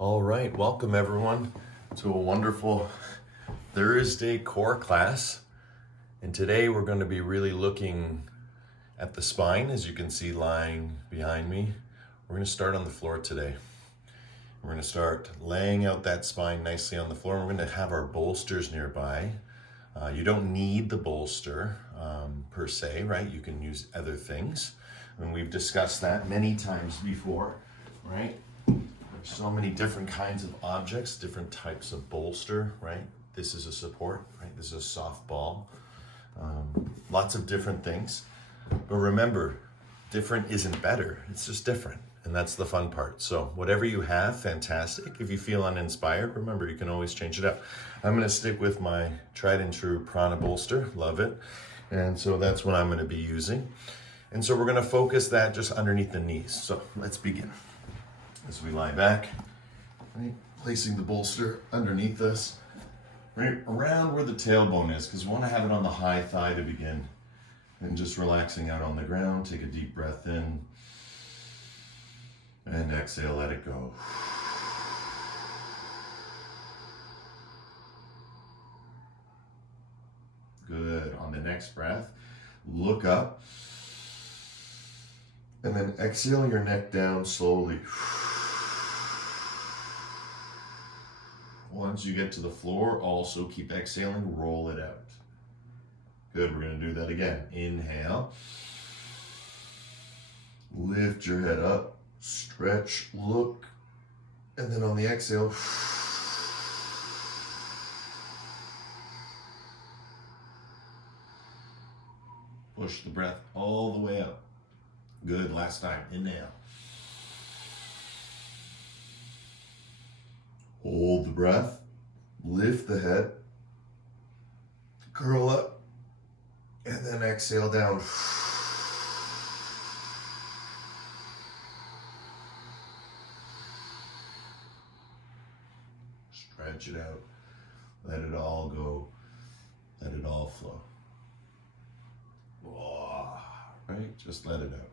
All right, welcome everyone to a wonderful Thursday core class. And today we're going to be really looking at the spine, as you can see lying behind me. We're going to start on the floor today. We're going to start laying out that spine nicely on the floor. We're going to have our bolsters nearby. You don't need the bolster per se, right? You can use other things. And we've discussed that many times before, right? There's so many different kinds of objects, different types of bolster, right? This is a support, right? This is a soft ball. Lots of different things. But remember, different isn't better. It's just different. And that's the fun part. So whatever you have, fantastic. If you feel uninspired, remember, you can always change it up. I'm going to stick with my tried and true prana bolster. Love it. And so that's what I'm going to be using. And so we're going to focus that just underneath the knees. So let's begin. As we lie back, right, placing the bolster underneath us, right around where the tailbone is, because we want to have it on the high thigh to begin. And just relaxing out on the ground. Take a deep breath in. And exhale, let it go. Good. On the next breath, look up. And then exhale your neck down slowly. Once you get to the floor, also keep exhaling, roll it out. Good, we're going to do that again. Inhale. Lift your head up, stretch, look, and then on the exhale, push the breath all the way up. Good, last time. Inhale. Hold the breath, lift the head, curl up, and then exhale down. Stretch it out, let it all go, let it all flow. Right, just let it out.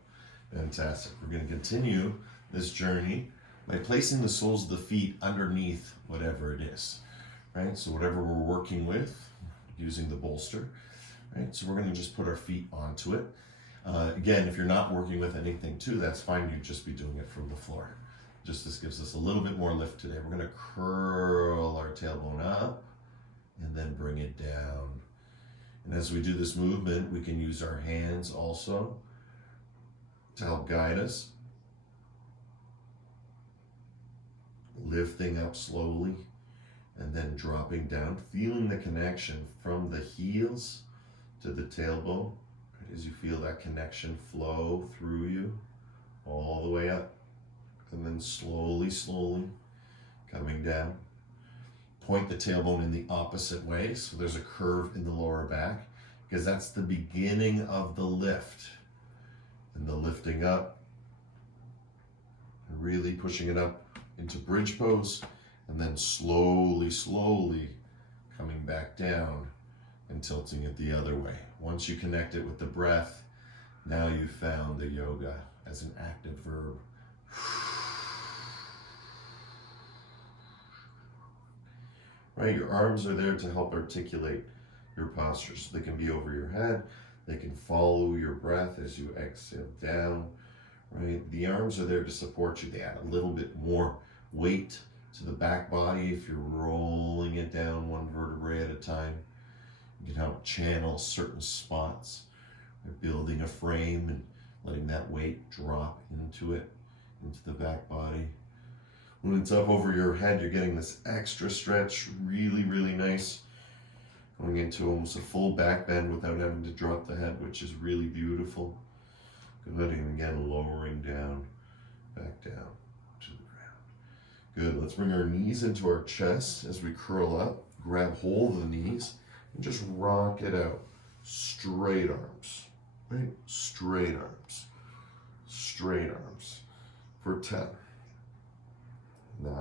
Fantastic. We're going to continue this journey by placing the soles of the feet underneath whatever it is, right? So whatever we're working with, using the bolster, right? So we're going to just put our feet onto it. Again, if you're not working with anything too, that's fine. You'd just be doing it from the floor. Just this gives us a little bit more lift today. We're going to curl our tailbone up and then bring it down. And as we do this movement, we can use our hands also to help guide us. Lifting up slowly and then dropping down, feeling the connection from the heels to the tailbone. As you feel that connection flow through you all the way up. And then slowly, slowly coming down. Point the tailbone in the opposite way, so there's a curve in the lower back, because that's the beginning of the lift. And the lifting up, and really pushing it up into bridge pose, and then slowly, slowly coming back down and tilting it the other way. Once you connect it with the breath, now you've found the yoga as an active verb. Right, your arms are there to help articulate your postures. They can be over your head. They can follow your breath as you exhale down. Right, the arms are there to support you. They add a little bit more weight to the back body if you're rolling it down one vertebrae at a time. You can help channel certain spots by building a frame and letting that weight drop into it, into the back body. When it's up over your head, you're getting this extra stretch, really, really nice. Going into almost a full back bend without having to drop the head, which is really beautiful. Good, and again, lowering down, back down to the ground. Good, let's bring our knees into our chest as we curl up. Grab hold of the knees and just rock it out. Straight arms, right? Straight arms, straight arms for 10. 9,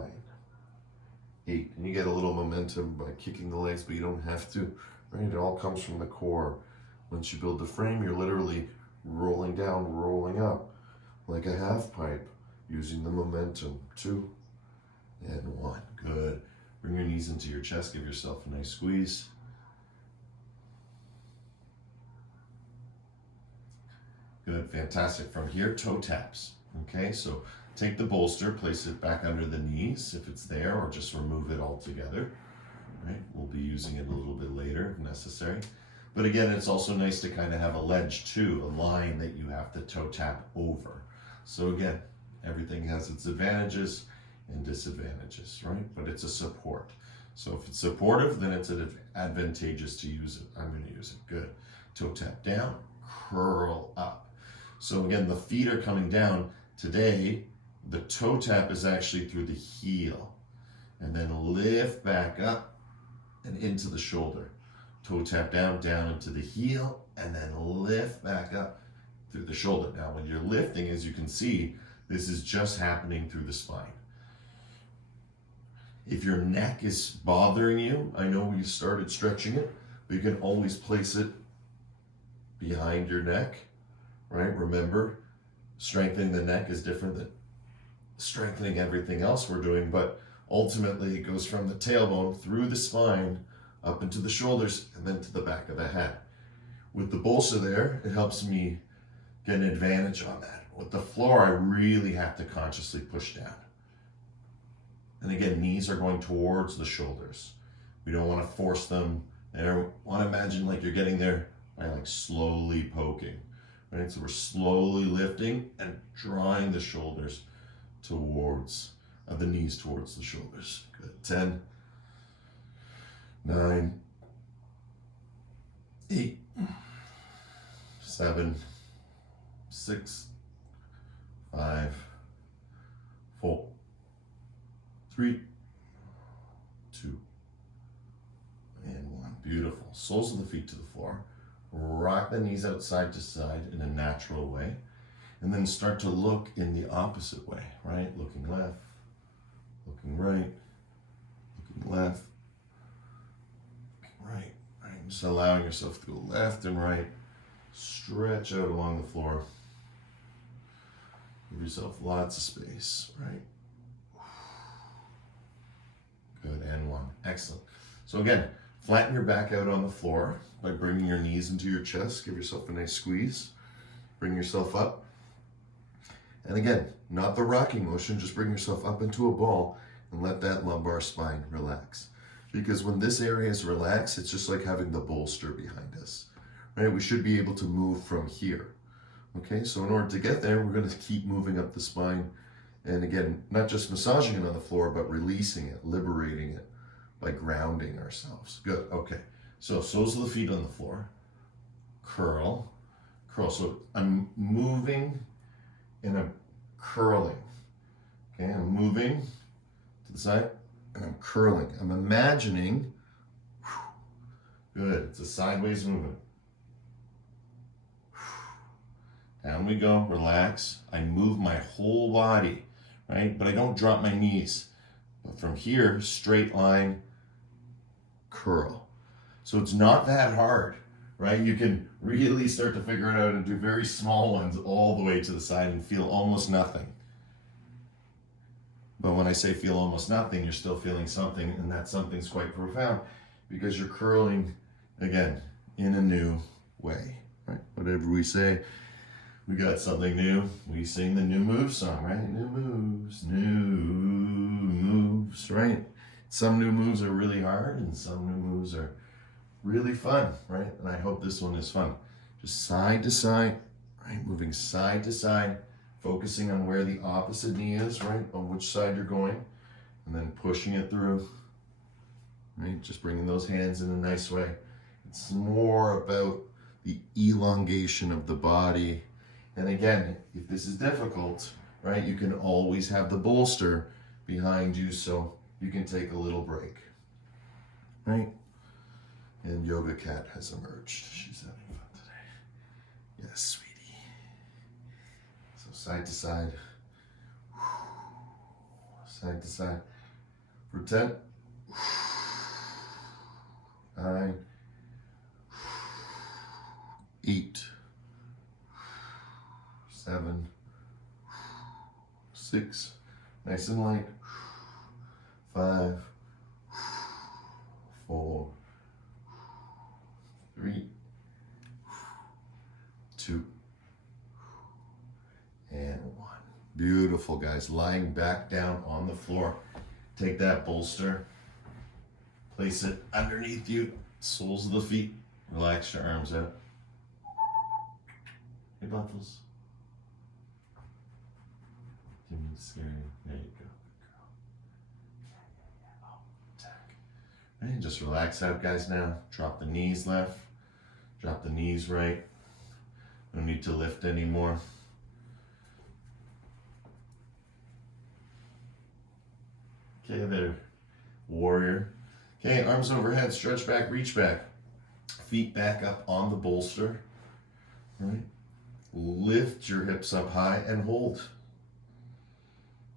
8, and you get a little momentum by kicking the legs, but you don't have to, right? It all comes from the core. Once you build the frame, you're literally rolling down, rolling up, like a half pipe, using the momentum. 2, and 1. Good. Bring your knees into your chest. Give yourself a nice squeeze. Good, fantastic. From here, toe taps. Okay, so take the bolster, place it back under the knees if it's there, or just remove it altogether. Right? We'll be using it a little bit later if necessary. But again, it's also nice to kind of have a ledge too, a line that you have to toe tap over. So again, everything has its advantages and disadvantages, right? But it's a support. So if it's supportive, then it's advantageous to use it. I'm going to use it. Good. Toe tap down, curl up. So again, the feet are coming down. Today, the toe tap is actually through the heel. And then lift back up and into the shoulder. Toe tap down, down into the heel, and then lift back up through the shoulder. Now, when you're lifting, as you can see, this is just happening through the spine. If your neck is bothering you, I know we started stretching it, but you can always place it behind your neck, right? Remember, strengthening the neck is different than strengthening everything else we're doing, but ultimately it goes from the tailbone through the spine up into the shoulders and then to the back of the head. With the bolster there, it helps me get an advantage on that. With the floor, I really have to consciously push down. And again, knees are going towards the shoulders. We don't want to force them there. We want to imagine like you're getting there by like slowly poking, right? So we're slowly lifting and drawing the shoulders towards, the knees towards the shoulders. Good. 10, 9, 8, 7, 6, 5, 4, 3, 2, and 1. Beautiful. Soles of the feet to the floor. Rock the knees out side to side in a natural way. And then start to look in the opposite way, right? Looking left, looking right, looking left, looking right. Right? Just allowing yourself to go left and right. Stretch out along the floor. Give yourself lots of space, right? Good, and 1. Excellent. So again, flatten your back out on the floor by bringing your knees into your chest. Give yourself a nice squeeze. Bring yourself up. And again, not the rocking motion, just bring yourself up into a ball and let that lumbar spine relax. Because when this area is relaxed, it's just like having the bolster behind us, right? We should be able to move from here. Okay, so in order to get there, we're going to keep moving up the spine. And again, not just massaging it on the floor, but releasing it, liberating it by grounding ourselves. Good, okay. So soles of the feet on the floor. Curl, curl. So I'm moving and I'm curling. Okay, I'm moving to the side and I'm curling. I'm imagining, good, it's a sideways movement. Down we go, relax. I move my whole body, right? But I don't drop my knees. But from here, straight line, curl. So it's not that hard, right? You can really start to figure it out and do very small ones all the way to the side and feel almost nothing. But when I say feel almost nothing, you're still feeling something, and that something's quite profound because you're curling, again, in a new way, right? Whatever we say, we got something new. We sing the new moves song, right? New moves, right? Some new moves are really hard and some new moves are really fun, right? And I hope this one is fun. Just side to side, right? Moving side to side, focusing on where the opposite knee is, right? On which side you're going, and then pushing it through, right? Just bringing those hands in a nice way. It's more about the elongation of the body. And again, if this is difficult, right, you can always have the bolster behind you so you can take a little break, right? And Yoga Cat has emerged. She's having fun today. Yes, sweetie. So side to side. Side to side. For 10. 9. 8. 7. 6. Nice and light. 5, 4, 3, 2, and 1. Beautiful, guys. Lying back down on the floor. Take that bolster, place it underneath you, soles of the feet. Relax your arms out. Hey, Buffles. Give me a scary. There you go. Good girl. Yeah. Oh, attack. And just relax out, guys, now. Drop the knees left. Drop the knees right. No need to lift anymore. Okay, there. Warrior. Okay, arms overhead. Stretch back, reach back. Feet back up on the bolster. All right. Lift your hips up high and hold.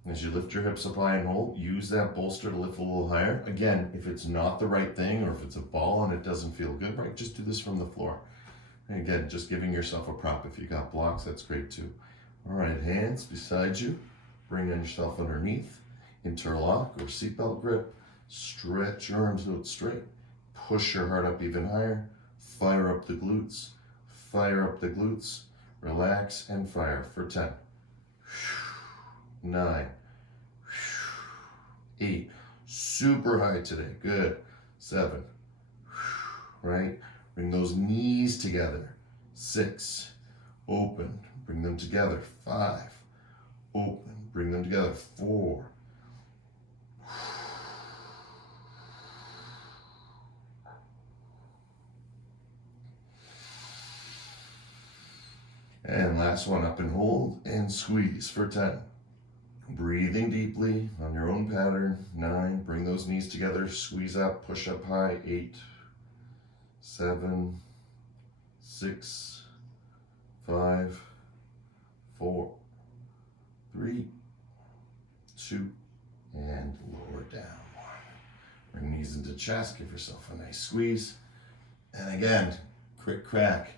As you lift your hips up high and hold, use that bolster to lift a little higher. Again, if it's not the right thing or if it's a ball and it doesn't feel good, right, just do this from the floor. And again, just giving yourself a prop. If you got blocks, that's great too. All right, hands beside you. Bring yourself underneath. Interlock or seatbelt grip. Stretch your arms out straight. Push your heart up even higher. Fire up the glutes. Fire up the glutes. Relax and fire for 10. 9. 8. Super high today. Good. 7. Right? Bring those knees together. 6. Open. Bring them together. 5. Open. Bring them together. 4. And last one, up and hold and squeeze for 10. Breathing deeply on your own pattern. 9, bring those knees together, squeeze up, push up high. 8, 7, 6, 5, 4, 3, 2, and lower down. 1. Bring knees into chest, give yourself a nice squeeze. And again, quick crack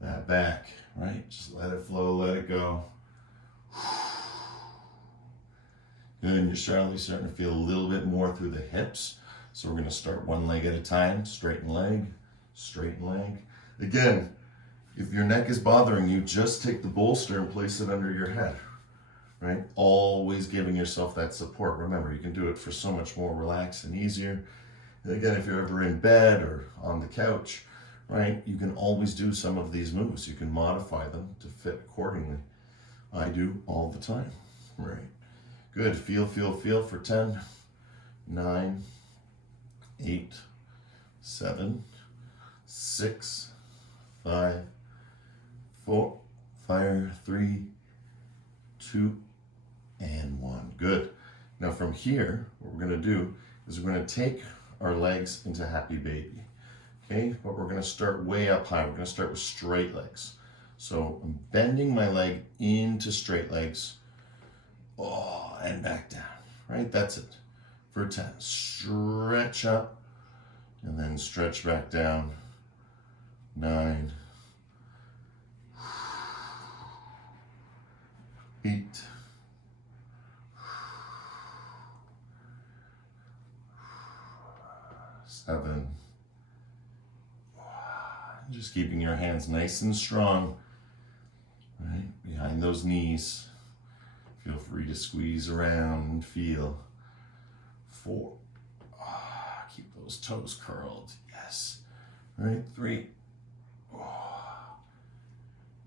that back, right? Just let it flow, let it go. Good, and you're starting to feel a little bit more through the hips. So we're gonna start one leg at a time. Straighten leg, straighten leg. Again, if your neck is bothering you, just take the bolster and place it under your head, right? Always giving yourself that support. Remember, you can do it for so much more relaxed and easier. And again, if you're ever in bed or on the couch, right, you can always do some of these moves. You can modify them to fit accordingly. I do all the time, right? Good, feel for 10, 9, 8, 7, 6, 5, 4, fire, 3, 2, and 1. Good. Now from here, what we're gonna do is we're gonna take our legs into happy baby. Okay, but we're gonna start way up high. We're gonna start with straight legs. So I'm bending my leg into straight legs. Oh, and back down, right? That's it. For 10, stretch up and then stretch back down. 9, 8, 7, just keeping your hands nice and strong, right? Behind those knees. Feel free to squeeze around and feel. 4. Keep those toes curled. Yes. All right. 3.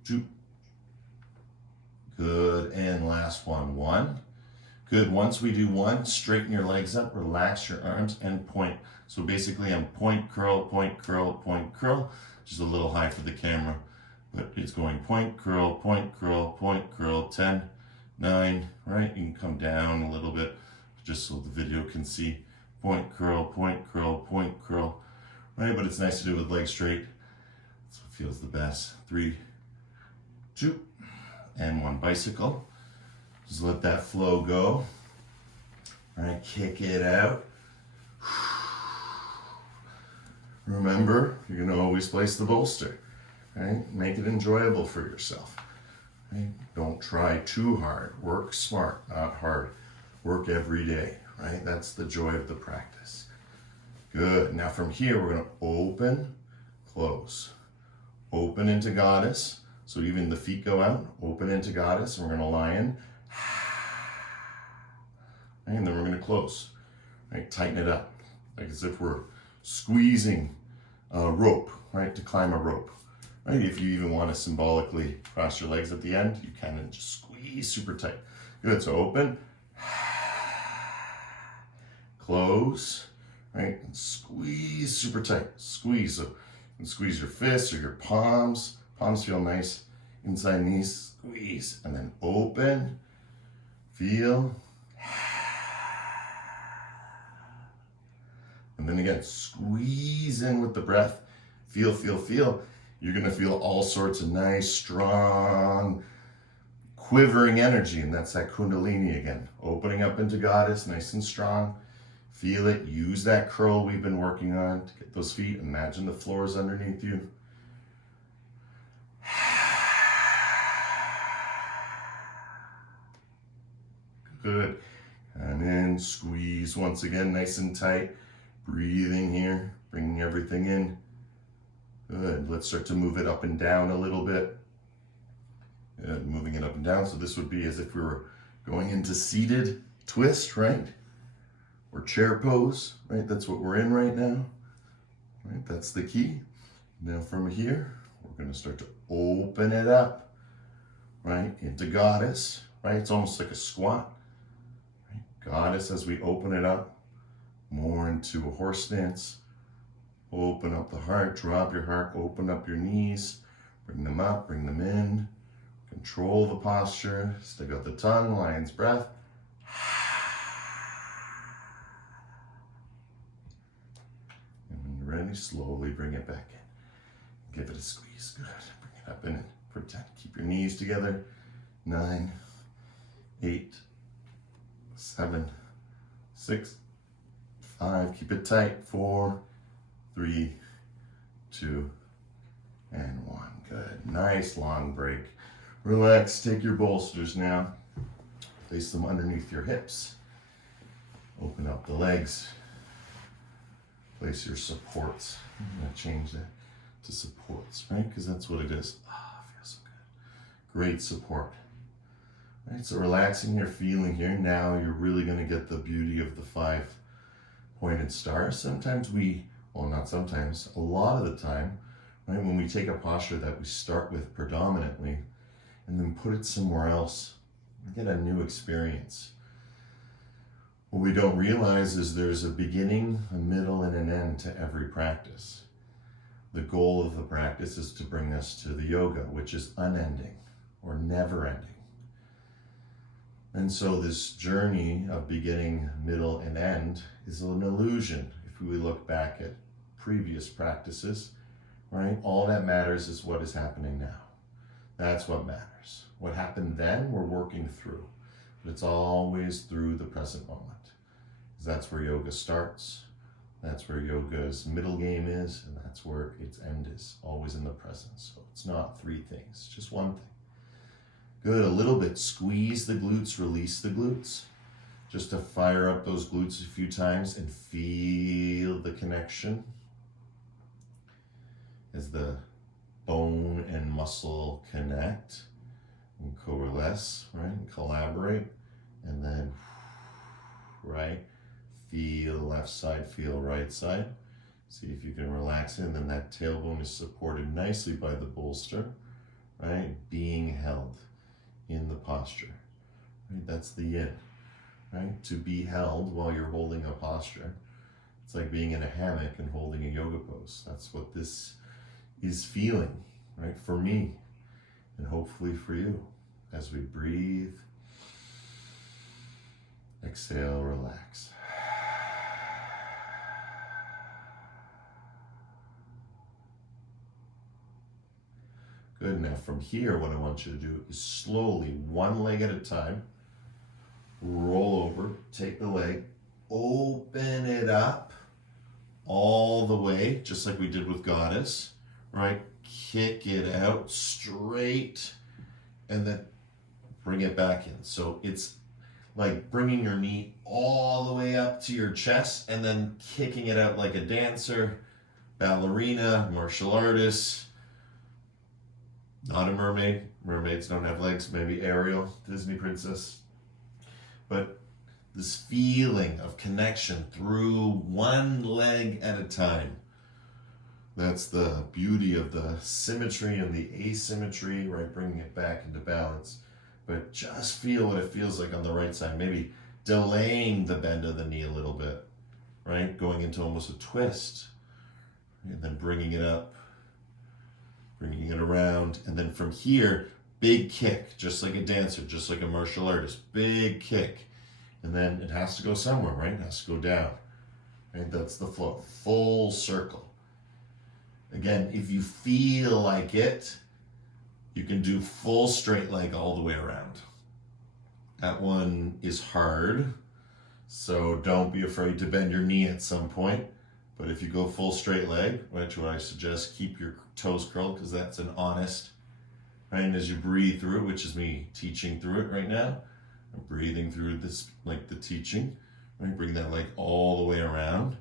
2. Good. And last one. 1. Good. Once we do 1, straighten your legs up, relax your arms, and point. So basically I'm point, curl, point, curl, point, curl. Just a little high for the camera, but it's going point, curl, point, curl, point, curl. 10, 9, right? You can come down a little bit just so the video can see. Point, curl, point, curl, point, curl, right? But it's nice to do it with legs straight. That's what feels the best. 3, 2, and 1. Bicycle. Just let that flow go. All right, kick it out. Remember, you're gonna always place the bolster, right? Make it enjoyable for yourself, right? Don't try too hard. Work smart, not hard. work every day, right? That's the joy of the practice. Good. Now from here, we're going to open, close. Open into goddess. So even the feet go out, open into goddess, and we're going to lie in. And then we're going to close, right? Tighten it up, like as if we're squeezing a rope, right? To climb a rope, right? If you even want to symbolically cross your legs at the end, you kind of just squeeze super tight. Good. So open, close, right? And squeeze super tight. Squeeze. So you can squeeze your fists or your palms. Palms feel nice inside knees. Squeeze. And then open. Feel. And then again, squeeze in with the breath. Feel, feel, feel. You're going to feel all sorts of nice, strong, quivering energy. And that's that kundalini again. Opening up into goddess, nice and strong. Feel it. Use that curl we've been working on to get those feet. Imagine the floor is underneath you. Good. And then squeeze once again, nice and tight. Breathing here, bringing everything in. Good. Let's start to move it up and down a little bit. Good. Moving it up and down. So this would be as if we were going into seated twist, right? Or chair pose, right? That's what we're in right now. Right? That's the key. Now from here, we're going to start to open it up, right? Into goddess, right? It's almost like a squat. Right? Goddess as we open it up. More into a horse stance. Open up the heart, drop your heart, open up your knees, bring them up, bring them in. Control the posture, stick out the tongue, lion's breath. And when you're ready, slowly bring it back in. Give it a squeeze, good. Bring it up in, protect, keep your knees together. 9, 8, 7, 6, 5, keep it tight. 4, 3, 2, and 1. Good. Nice long break. Relax. Take your bolsters now. Place them underneath your hips. Open up the legs. Place your supports. I'm going to change that to supports, right? Because that's what it is. Ah, feels so good. Great support. Right, so relaxing your feeling here. Now you're really going to get the beauty of the 5 pointed stars. Sometimes well, not sometimes, a lot of the time, right, when we take a posture that we start with predominantly and then put it somewhere else, we get a new experience. What we don't realize is there's a beginning, a middle, and an end to every practice. The goal of the practice is to bring us to the yoga, which is unending or never ending. And so this journey of beginning, middle, and end is an illusion. If we look back at previous practices, right? All that matters is what is happening now. That's what matters. What happened then, we're working through. But it's always through the present moment. Because that's where yoga starts. That's where yoga's middle game is. And that's where its end is. Always in the present. So it's not 3 things, just 1 thing. Good, a little bit. Squeeze the glutes, release the glutes. Just to fire up those glutes a few times and feel the connection as the bone and muscle connect and coalesce, right? And collaborate. And then, right? Feel left side, feel right side. See if you can relax it. And then that tailbone is supported nicely by the bolster, right? Being held in the posture, right? That's the yin, right? To be held while you're holding a posture. It's like being in a hammock and holding a yoga pose. That's what this is feeling, right? For me, and hopefully for you. As we breathe, exhale, relax. Good. Now from here, what I want you to do is slowly, 1 leg at a time, roll over, take the leg, open it up all the way, just like we did with Goddess, right? Kick it out straight, and then bring it back in. So it's like bringing your knee all the way up to your chest and then kicking it out like a dancer, ballerina, martial artist, not a mermaid. Mermaids don't have legs, maybe Ariel, Disney princess. But this feeling of connection through one leg at a time. That's the beauty of the symmetry and the asymmetry, right? Bringing it back into balance. But just feel what it feels like on the right side. Maybe delaying the bend of the knee a little bit, right? Going into almost a twist. And then bringing it up, bringing it around. And then from here, big kick, just like a dancer, just like a martial artist. Big kick. And then it has to go somewhere, right? It has to go down. Right? That's the flow. Full circle. Again, if you feel like it, you can do full straight leg all the way around. That one is hard, so don't be afraid to bend your knee at some point. But if you go full straight leg, which I suggest, keep your toes curled because that's an honest, right? And as you breathe through, which is me teaching through it right now, I'm breathing through this, like the teaching, right? Bring that leg all the way around.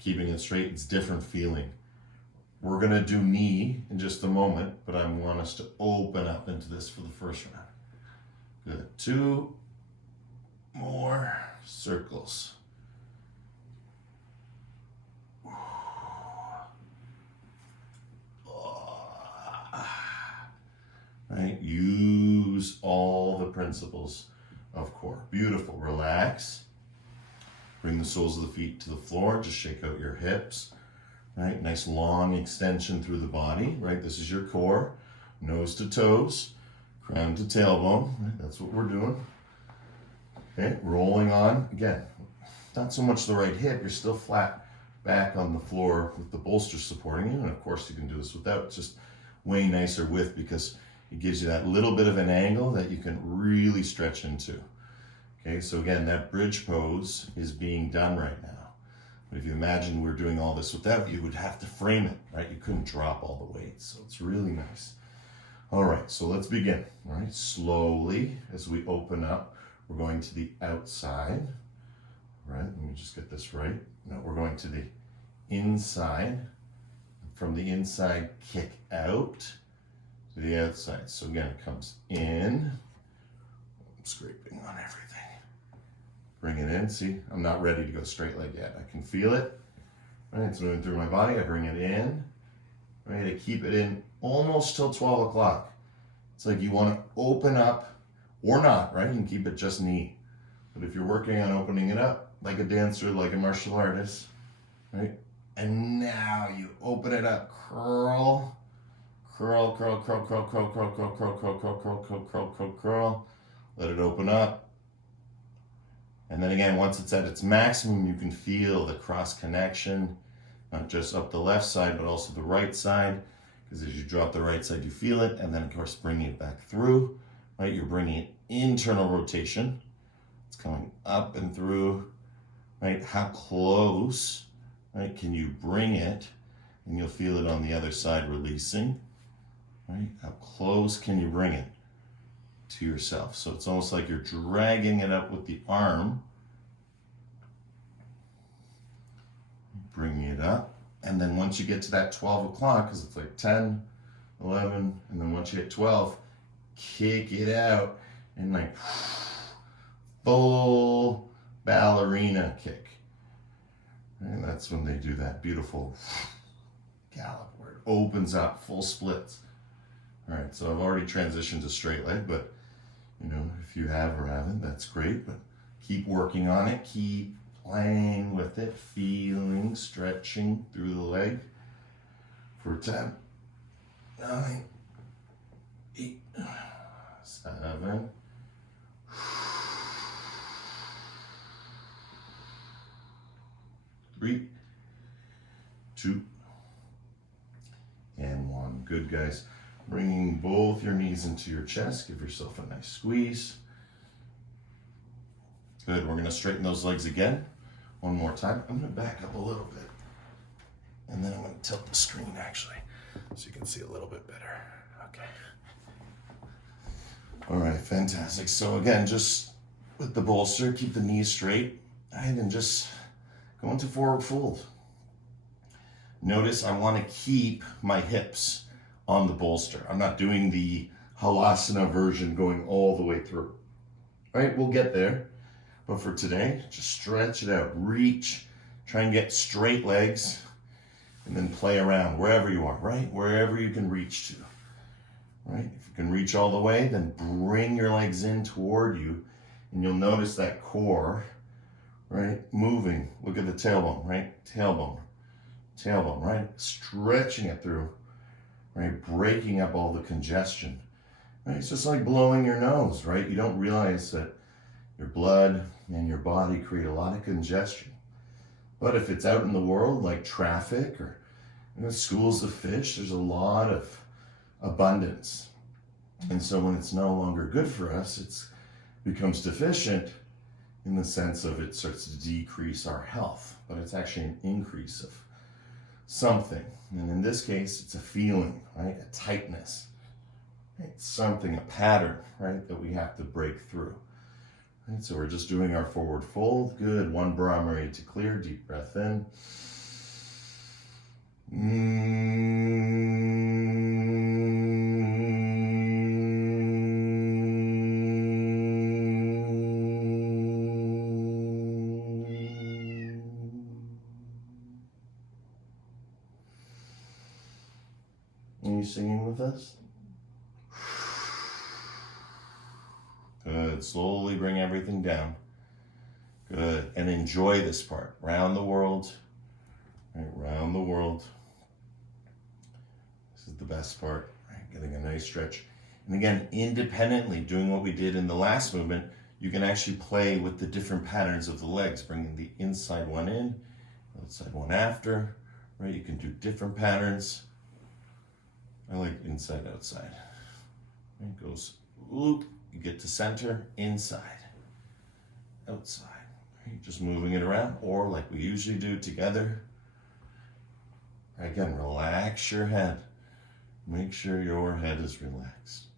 Keeping it straight, it's different feeling. We're gonna do knee in just a moment, but I want us to open up into this for the first round. Good, 2 more circles. Right, use all the principles of core. Beautiful, relax. Bring the soles of the feet to the floor, just shake out your hips, right? Nice long extension through the body, right? This is your core, nose to toes, crown to tailbone, right? That's what we're doing. Okay, rolling on, again, not so much the right hip, you're still flat back on the floor with the bolster supporting you, and of course you can do this without, it's just way nicer width because it gives you that little bit of an angle that you can really stretch into. Okay, so again, that bridge pose is being done right now. But if you imagine we're doing all this without, you would have to frame it, right? You couldn't drop all the weight, so it's really nice. All right, so let's begin, all right? Slowly, as we open up, we're going to the outside, all right? Let me just get this right. Now we're going to the inside. From the inside, kick out to the outside. So again, it comes in. I'm scraping on everything. Bring it in, see, I'm not ready to go straight leg yet. I can feel it, right? It's moving through my body. I bring it in, right? I keep it in almost till 12 o'clock. It's like you want to open up or not, right? You can keep it just knee. But if you're working on opening it up, like a dancer, like a martial artist, right? And now you open it up, curl, curl, curl, curl, curl, curl, curl, curl, curl, curl, curl, curl, curl, curl, curl, curl. Let it open up. And then again, once it's at its maximum, you can feel the cross connection, not just up the left side, but also the right side. Because as you drop the right side, you feel it. And then of course, bringing it back through, right? You're bringing internal rotation. It's coming up and through, right? How close, right? Can you bring it? And you'll feel it on the other side releasing, right? How close can you bring it to yourself? So it's almost like you're dragging it up with the arm, bringing it up, and then once you get to that 12 o'clock, because it's like 10, 11, and then once you hit 12, kick it out and like full ballerina kick. And that's when they do that beautiful gallop where it opens up, full splits. All right, so I've already transitioned to straight leg, but you know, if you have or haven't, that's great, but keep working on it. Keep playing with it, feeling, stretching through the leg for 10, 9, 8, 7, 3, 2, and 1. Good, guys. Bringing both your knees into your chest. Give yourself a nice squeeze. Good. We're going to straighten those legs again. One more time. I'm going to back up a little bit. And then I'm going to tilt the screen, actually, so you can see a little bit better. Okay. All right, fantastic. So again, just with the bolster, keep the knees straight, right, and just go into forward fold. Notice I want to keep my hips on the bolster. I'm not doing the halasana version going all the way through. All right, we'll get there. But for today, just stretch it out, reach, try and get straight legs, and then play around wherever you are, right? Wherever you can reach to, right? If you can reach all the way, then bring your legs in toward you, and you'll notice that core, right, moving. Look at the tailbone, right? Tailbone, tailbone, right? Stretching it through, right? Breaking up all the congestion, right? It's just like blowing your nose, right? You don't realize that your blood and your body create a lot of congestion. But if it's out in the world, like traffic or schools of fish, there's a lot of abundance. And so when it's no longer good for us, it becomes deficient in the sense of it starts to decrease our health. But it's actually an increase of something. And in this case, it's a feeling, right? A tightness. It's something, a pattern, right, that we have to break through. Right, so we're just doing our forward fold. Good. One Brahmari to clear. Deep breath in. Are you singing with us? Good. Slowly bring everything down. Good. And enjoy this part. Round the world. Right, round the world. This is the best part. Right, getting a nice stretch. And again, independently, doing what we did in the last movement, you can actually play with the different patterns of the legs, bringing the inside one in, outside one after. Right, you can do different patterns. I like inside, outside. It goes, oop. You get to center, inside, outside. Right? Just moving it around, or like we usually do together. Again, relax your head. Make sure your head is relaxed.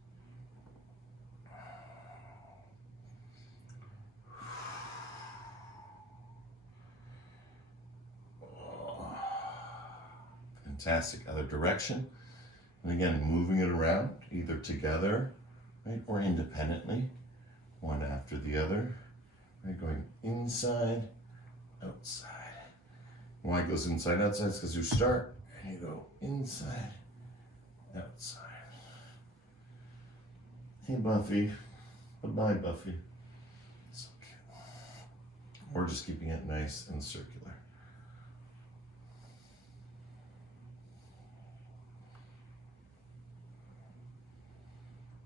Fantastic. Other direction. And again, moving it around, either together, right, or independently, one after the other, right, going inside, outside. Why it goes inside, outside? It's because you start and you go inside, outside. Hey, Buffy. Bye-bye, Buffy. It's okay. We're just keeping it nice and circular.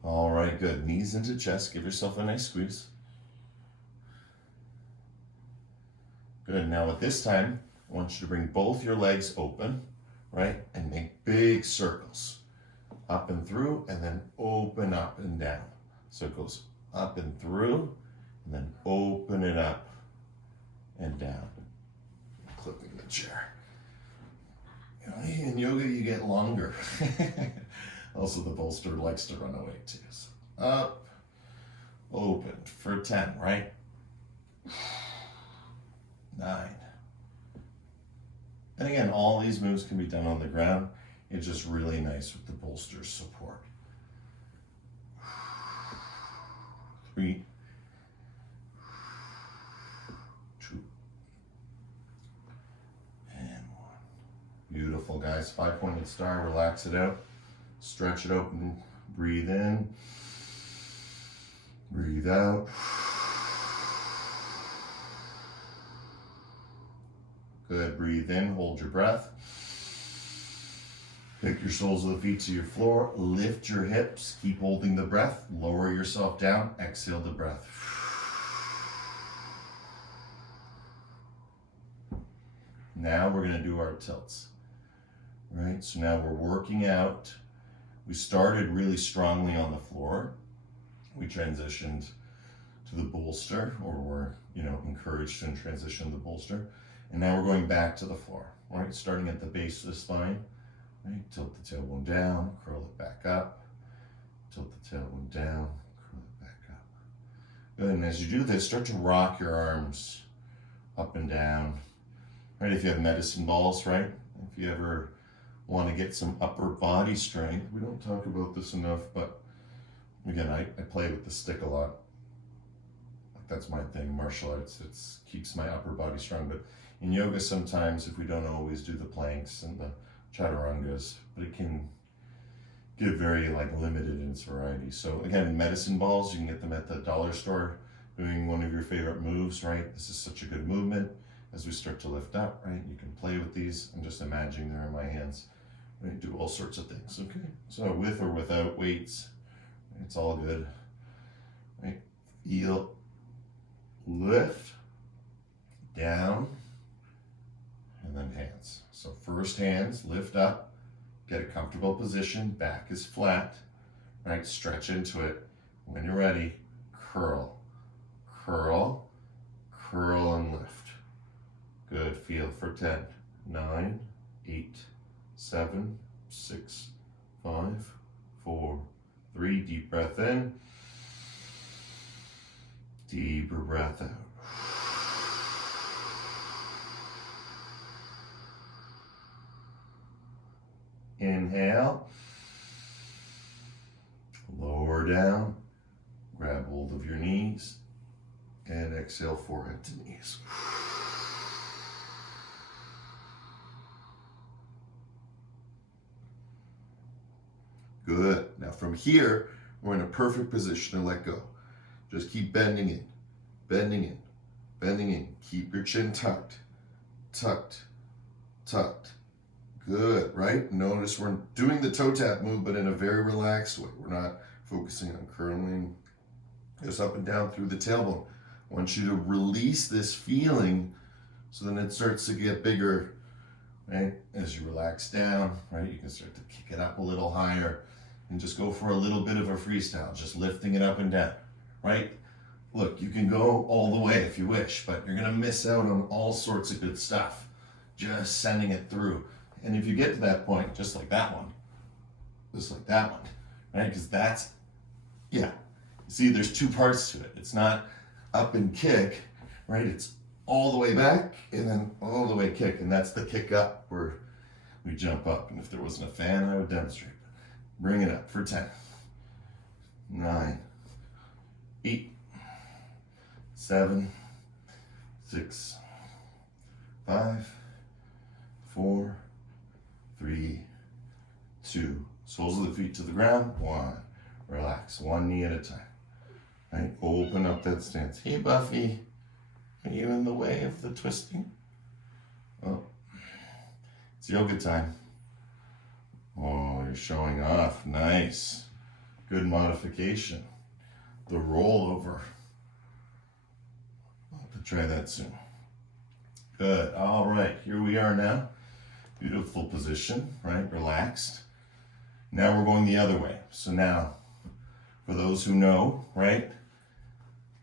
All right, good. Knees into chest. Give yourself a nice squeeze. Good. Now at this time, I want you to bring both your legs open, right? And make big circles. Up and through, and then open up and down. So it goes up and through, and then open it up and down. Clipping the chair. You know, in yoga, you get longer. Also, the bolster likes to run away too. So up, open for 10, right? 9. And again, all these moves can be done on the ground. It's just really nice with the bolster support. 3, 2, and 1. Beautiful, guys. 5-pointed star. Relax it out. Stretch it open, breathe in, breathe out. Good, breathe in, hold your breath. Pick your soles of the feet to your floor, lift your hips, keep holding the breath, lower yourself down, exhale the breath. Now we're gonna do our tilts, right? So now we're working out. We started really strongly on the floor. We transitioned to the bolster, or we're, encouraged to transition to the bolster. And now we're going back to the floor, right? Starting at the base of the spine, right? Tilt the tailbone down, curl it back up. Tilt the tailbone down, curl Good, and as you do this, start to rock your arms up and down. Right, if you have medicine balls, right? If you ever want to get some upper body strength, we don't talk about this enough, but again, I play with the stick a lot. That's my thing, martial arts. It keeps my upper body strong. But in yoga, sometimes if we don't always do the planks and the chaturangas, but it can get very limited in its variety. So again, medicine balls, you can get them at the dollar store doing one of your favorite moves, right? This is such a good movement as we start to lift up, right? You can play with these. I'm just imagining they're in my hands. Right? Do all sorts of things, okay? So with or without weights, it's all good, right? Feel, lift, down, and then hands. So first hands, lift up, get a comfortable position, back is flat, right? Stretch into it. When you're ready, curl, curl, curl and lift. Good, feel for 10, 9, 8, 7, 6, 5, 4, 3, deep breath in, deeper breath out. Inhale, lower down, grab hold of your knees, and exhale, forehead to knees. Good. Now from here, we're in a perfect position to let go. Just keep bending in, bending in, bending in. Keep your chin tucked, tucked, tucked. Good, right? Notice we're doing the toe tap move, but in a very relaxed way. We're not focusing on curling this up and down through the tailbone. I want you to release this feeling so then it starts to get bigger, right? As you relax down, right? You can start to kick it up a little higher and just go for a little bit of a freestyle, just lifting it up and down, right? Look, you can go all the way if you wish, but you're gonna miss out on all sorts of good stuff, just sending it through. And if you get to that point, just like that one, right? Because that's, yeah. See, there's two parts to it. It's not up and kick, right? It's all the way back and then all the way kick. And that's the kick up where we jump up. And if there wasn't a fan, I would demonstrate. Bring it up for 10, 9, 8, 7, 6, 5, 4, 3, 2. Soles of the feet to the ground. 1. Relax. One knee at a time. Right? Open up that stance. Hey, Buffy. Are you in the way of the twisting? Oh, it's yoga time. Oh, you're showing off. Nice. Good modification. The rollover. I'll have to try that soon. Good. All right. Here we are now. Beautiful position, right? Relaxed. Now we're going the other way. So now, for those who know, right?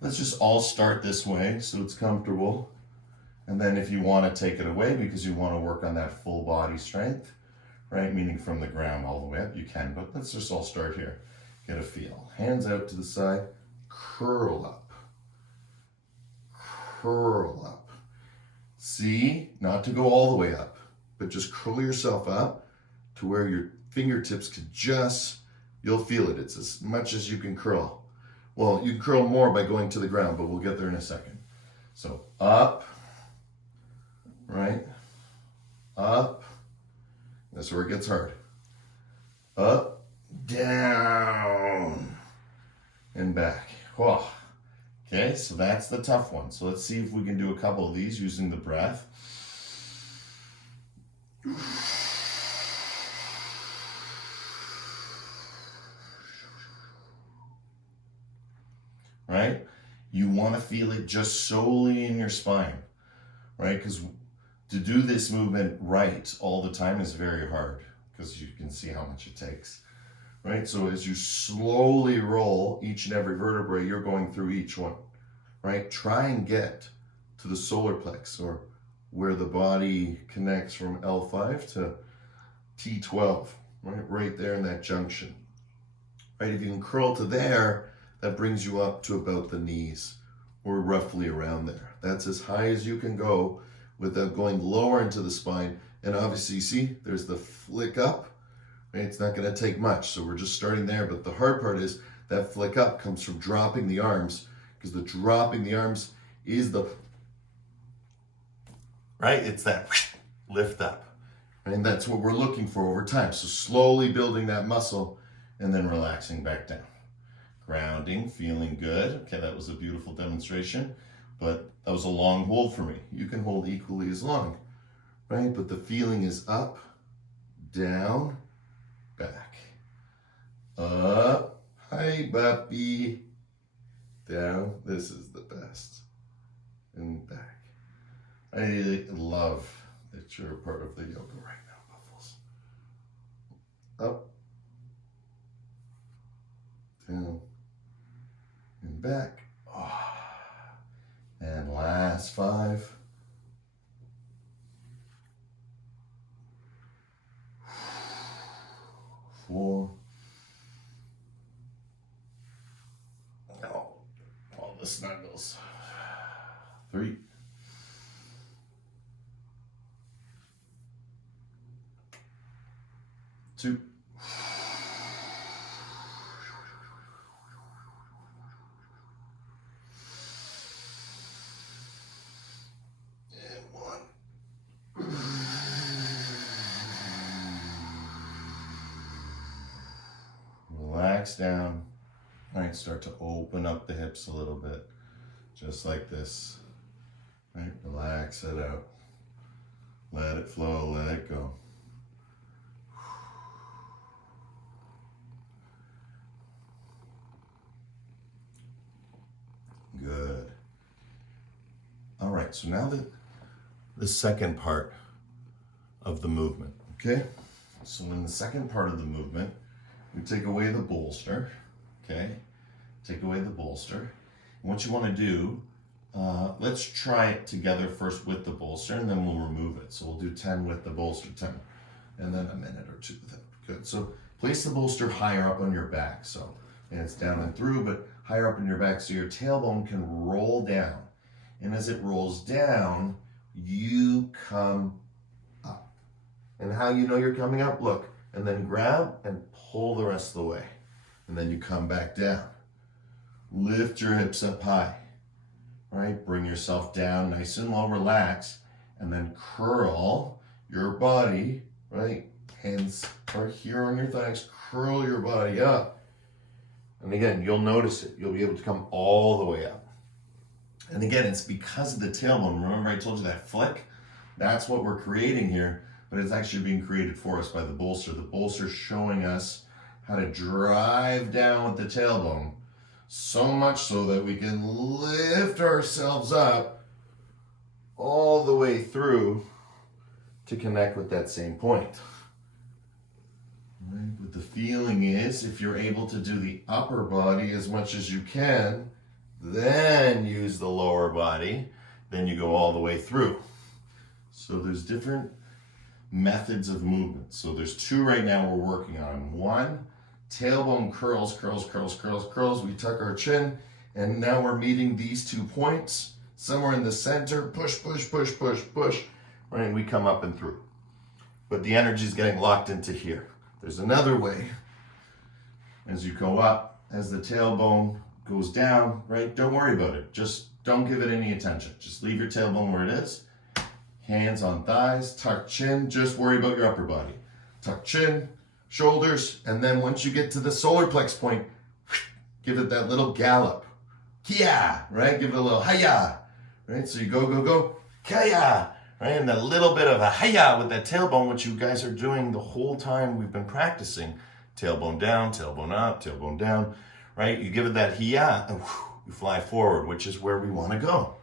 Let's just all start this way so it's comfortable. And then if you want to take it away because you want to work on that full body strength, right? Meaning from the ground all the way up, you can. But let's just all start here. Get a feel. Hands out to the side. Curl up. Curl up. See? Not to go all the way up, but just curl yourself up to where your fingertips could just, you'll feel it. It's as much as you can curl. Well, you can curl more by going to the ground, but we'll get there in a second. So up, right? Up. That's where it gets hard. Up, down, and back. Oh. Okay, so that's the tough one. So let's see if we can do a couple of these using the breath. Right? You want to feel it just solely in your spine, right? Because to do this movement right all the time is very hard because you can see how much it takes, right? So as you slowly roll each and every vertebrae, you're going through each one, right? Try and get to the solar plex or where the body connects from L5 to T12, right? Right there in that junction, right? If you can curl to there, that brings you up to about the knees, or roughly around there. That's as high as you can go without going lower into the spine. And obviously, you see, there's the flick up. Right? It's not going to take much, so we're just starting there. But the hard part is that flick up comes from dropping the arms, because the dropping the arms is the, right? It's that lift up. And that's what we're looking for over time. So slowly building that muscle and then relaxing back down. Grounding, feeling good. Okay, that was a beautiful demonstration, but that was a long hold for me. You can hold equally as long, right? But the feeling is up, down, back. Up, hi, puppy. Down, this is the best. And back. I love that you're a part of the yoga right now, Buffles. Up, down, and back. Oh. And last 5. 4. Oh, all the snuggles. 3. 2. And 1. Relax down. All right, start to open up the hips a little bit, just like this. All right, relax it out. Let it flow, let it go. Good. All right, so now the second part of the movement, okay? So in the second part of the movement, we take away the bolster, okay? Take away the bolster. And what you want to do, let's try it together first with the bolster, and then we'll remove it. So we'll do 10 with the bolster, 10, and then a minute or 2 with it. Good. So place the bolster higher up on your back. So, and it's down and through, but higher up in your back so your tailbone can roll down. And as it rolls down, you come up. And how you know you're coming up, look, and then grab and pull the rest of the way. And then you come back down. Lift your hips up high, right? Bring yourself down nice and low, relax, and then curl your body, right? Hands are here on your thighs, curl your body up. And again, you'll notice it. You'll be able to come all the way up. And again, it's because of the tailbone. Remember I told you that flick? That's what we're creating here, but it's actually being created for us by the bolster. The bolster's showing us how to drive down with the tailbone, so much so that we can lift ourselves up all the way through to connect with that same point. Right? But the feeling is, if you're able to do the upper body as much as you can, then use the lower body, then you go all the way through. So there's different methods of movement. So there's 2 right now we're working on. 1, tailbone curls, curls, curls, curls, curls. We tuck our chin, and now we're meeting these 2 points somewhere in the center. Push, push, push, push, push. Right, and we come up and through. But the energy is getting locked into here. There's another way. As you go up, as the tailbone goes down, right? Don't worry about it. Just don't give it any attention. Just leave your tailbone where it is. Hands on thighs, tuck chin. Just worry about your upper body. Tuck chin, shoulders, and then once you get to the solar plex point, give it that little gallop. Kia, right? Give it a little hiya, right? So you go, go, go, kaya, right? And a little bit of a hiya with that tailbone, which you guys are doing the whole time we've been practicing. Tailbone down, tailbone up, tailbone down, right? You give it that hiya, and you fly forward, which is where we want to go,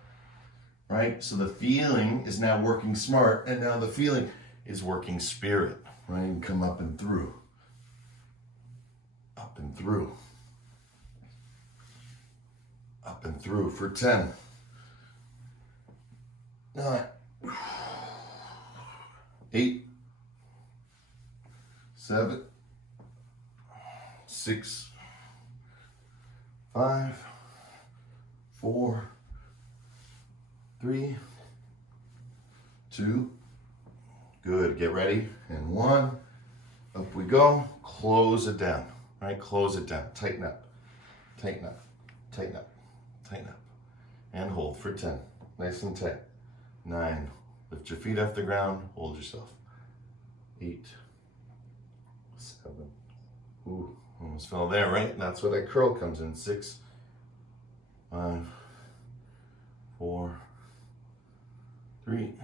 right? So the feeling is now working smart, and now the feeling is working spirit, right? And come up and through. Up and through. Up and through for 10. 9. 8. 7. 6. 5, 4, 3, 2. Good. Get ready. And 1. Up we go. Close it down. Right? Close it down. Tighten up. Tighten up. Tighten up. Tighten up. And hold for 10. Nice and tight. 9. Lift your feet off the ground. Hold yourself. 8. 7. Ooh, almost fell there, right? And that's where that curl comes in. 6. 5. 4. 3.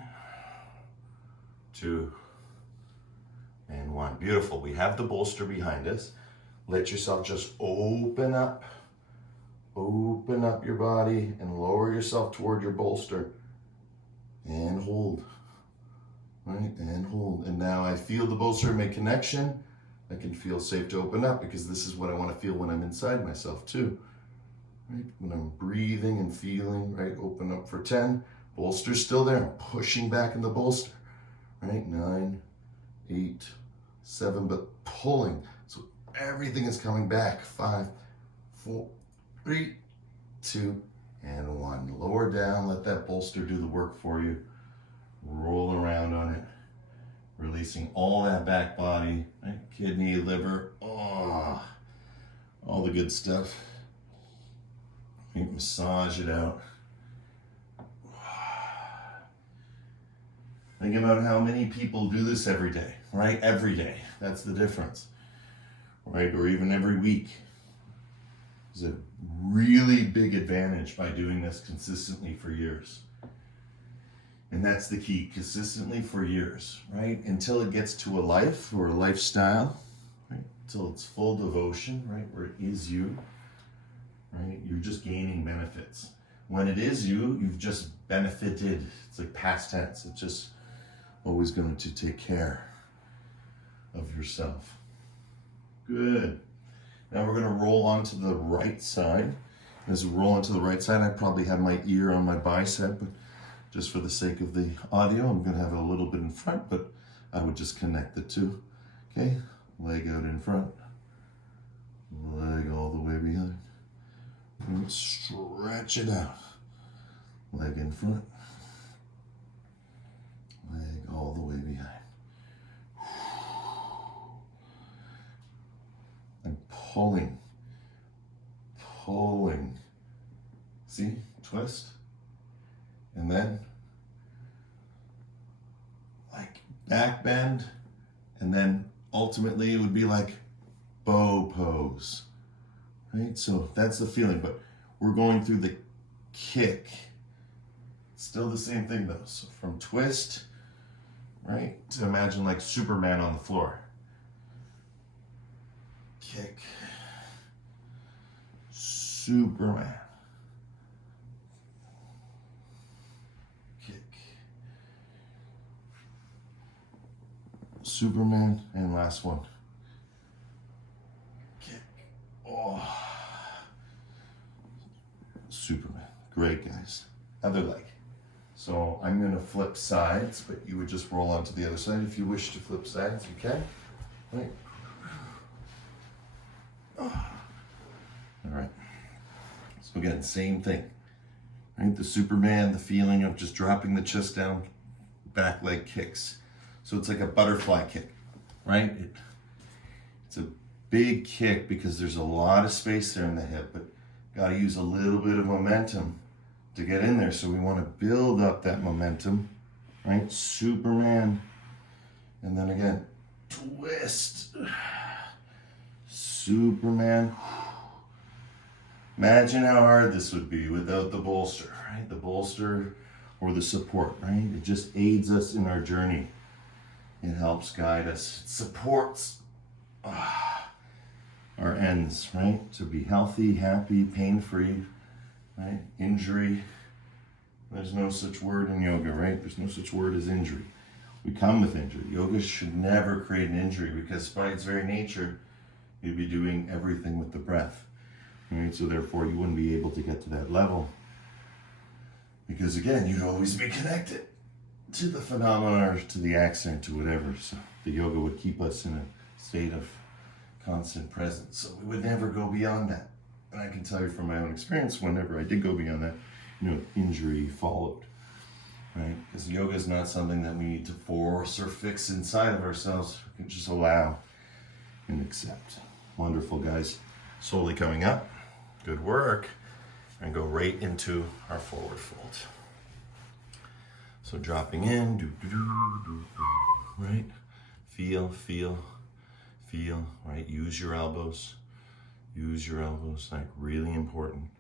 2. And 1. Beautiful. We have the bolster behind us. Let yourself just open up. Open up your body and lower yourself toward your bolster. And hold. Right? And hold. And now I feel the bolster make connection. I can feel safe to open up because this is what I want to feel when I'm inside myself too. Right? When I'm breathing and feeling, right? Open up for 10. Bolster's still there. I'm pushing back in the bolster. Right? 9, 8, 7, but pulling. So everything is coming back. 5, 4, 3, 2, and 1. Lower down. Let that bolster do the work for you. Roll around on it. Releasing all that back body, right? Kidney, liver, all the good stuff. Right? Massage it out. Think about how many people do this every day, right? Every day. That's the difference, right? Or even every week. There's a really big advantage by doing this consistently for years. And that's the key, consistently for years, right? Until it gets to a life or a lifestyle, right? Until it's full devotion, right? Where it is you, right? You're just gaining benefits. When it is you, you've just benefited. It's like past tense. It's just always going to take care of yourself. Good. Now we're going to roll onto the right side. As we roll onto the right side, I probably have my ear on my bicep, but just for the sake of the audio, I'm going to have it a little bit in front, but I would just connect the two. Okay, leg out in front, leg all the way behind. And stretch it out. Leg in front, leg all the way behind. I'm pulling. See, twist. And then, like back bend, and then ultimately it would be like bow pose, right? So that's the feeling, but we're going through the kick. Still the same thing though. So from twist, right, to imagine like Superman on the floor. Kick. Superman. Superman, and last one. Kick. Oh. Superman. Great, guys. Other leg. So I'm going to flip sides, but you would just roll onto the other side. If you wish to flip sides, you can. Right. Oh. All right. So again, same thing. Right? The Superman, the feeling of just dropping the chest down, back leg kicks. So it's like a butterfly kick, right? It's a big kick because there's a lot of space there in the hip, but got to use a little bit of momentum to get in there. So we want to build up that momentum, right? Superman. And then again, twist. Superman. Imagine how hard this would be without the bolster, right? The bolster or the support, right? It just aids us in our journey. It helps guide us. It supports our ends, right? To be healthy, happy, pain-free, right? Injury. There's no such word in yoga, right? There's no such word as injury. We come with injury. Yoga should never create an injury because by its very nature, you'd be doing everything with the breath, right? So therefore, you wouldn't be able to get to that level because again, you'd always be connected to the phenomena or to the accent or whatever. So the yoga would keep us in a state of constant presence. So we would never go beyond that. And I can tell you from my own experience, whenever I did go beyond that, injury followed, right? Because yoga is not something that we need to force or fix inside of ourselves. We can just allow and accept. Wonderful, guys. Slowly coming up. Good work. And go right into our forward fold. So dropping in, right? Feel, right? Use your elbows, like really important,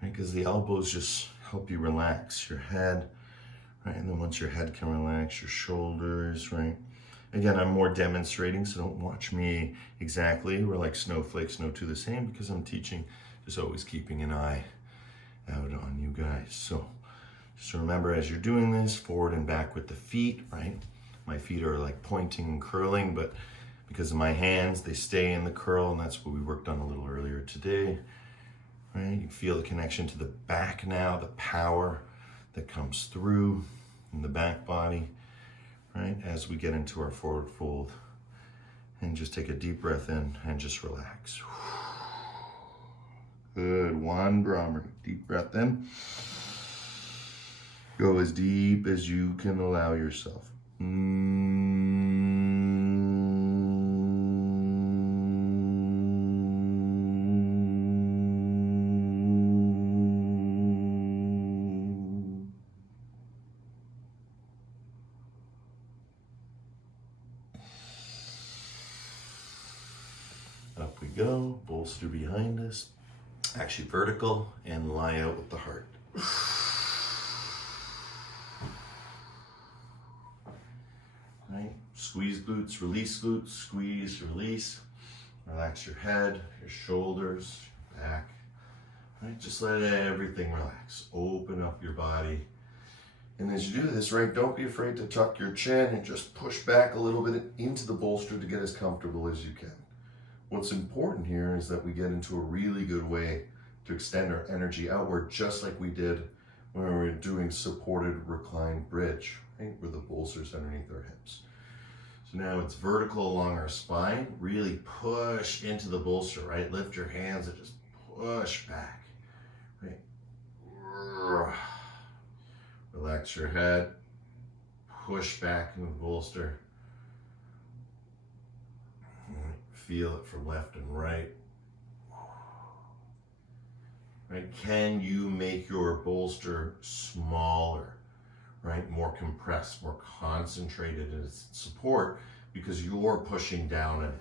right? Because the elbows just help you relax your head, right? And then once your head can relax, your shoulders, right? Again, I'm more demonstrating, so don't watch me exactly. We're like snowflakes, no two the same, because I'm teaching, just always keeping an eye out on you guys. So just remember, as you're doing this, forward and back with the feet, right? My feet are like pointing and curling, but because of my hands, they stay in the curl, and that's what we worked on a little earlier today, right? You feel the connection to the back now, the power that comes through in the back body, right? As we get into our forward fold, and just take a deep breath in and just relax. Good, one Brahmari, deep breath in. Go as deep as you can allow yourself. Up we go, bolster behind us. Actually vertical, and lie out with the heart. Right? Squeeze glutes, squeeze, release. Relax your head, your shoulders, your back. Right? Just let everything relax. Open up your body. And as you do this, right, don't be afraid to tuck your chin and just push back a little bit into the bolster to get as comfortable as you can. What's important here is that we get into a really good way to extend our energy outward, just like we did when we were doing supported reclined bridge, right, where the bolster's underneath our hips. So now it's vertical along our spine. Really push into the bolster, right? Lift your hands and just push back, right? Relax your head, push back into the bolster. Feel it from left and right. Right? Can you make your bolster smaller, right? More compressed, more concentrated in its support, because you're pushing down on it.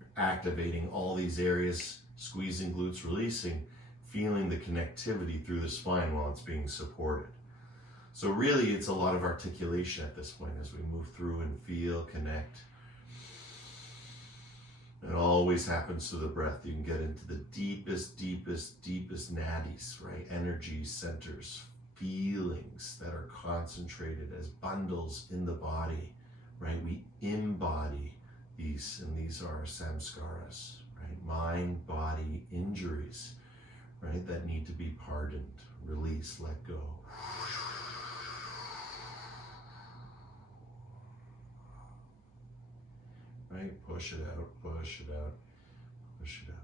You're activating all these areas, squeezing glutes, releasing, feeling the connectivity through the spine while it's being supported. So really, it's a lot of articulation at this point as we move through and feel, connect. It always happens to the breath. You can get into the deepest nadis, right? Energy centers, feelings that are concentrated as bundles in the body, right? We embody these, and these are samskaras, right? Mind, body, injuries, right? That need to be pardoned, release, let go. Right? Push it out, push it out, push it out.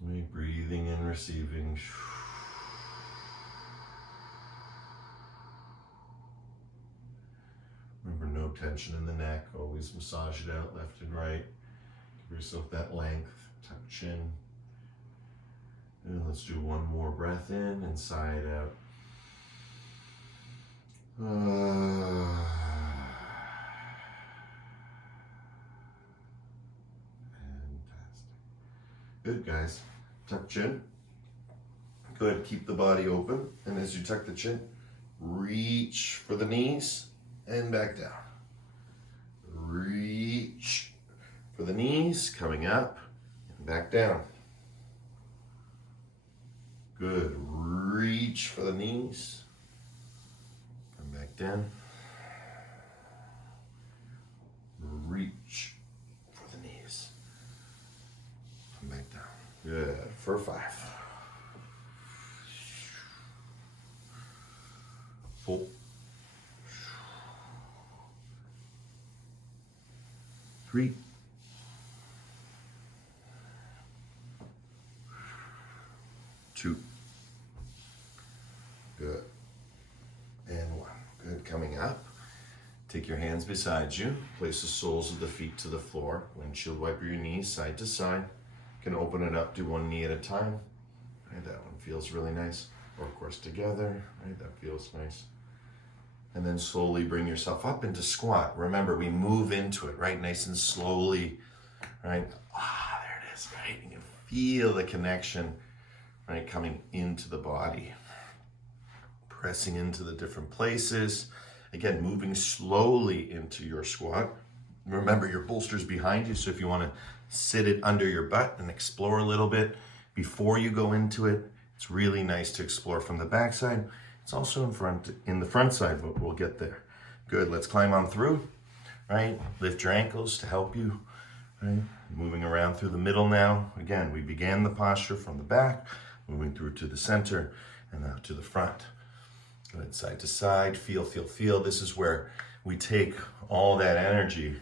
Right? Breathing and receiving. Remember, no tension in the neck. Always massage it out left and right. Give yourself that length. Tuck chin. And let's do one more breath in and sigh it out. Good, guys. Tuck chin. Good. Keep the body open. And as you tuck the chin, reach for the knees and back down. Reach for the knees, coming up and back down. Good. Reach for the knees. Come back down. Reach for the knees. Come back down. Good. For 5. 4. 3. coming up. Take your hands beside you. Place the soles of the feet to the floor. Windshield wiper your knees side to side. You can open it up, do one knee at a time. Right, that one feels really nice. Or of course together, right? That feels nice. And then slowly bring yourself up into squat. Remember, we move into it, right? Nice and slowly, right? There it is, right? You can feel the connection, right? Coming into the body. Pressing into the different places. Again, moving slowly into your squat. Remember, your bolster's behind you, so if you want to sit it under your butt and explore a little bit before you go into it, it's really nice to explore from the backside. It's also in the front side, but we'll get there. Good, let's climb on through, right? Lift your ankles to help you, right? Moving around through the middle now. Again, we began the posture from the back, moving through to the center, and now to the front. Good, side to side, feel, feel, feel. This is where we take all that energy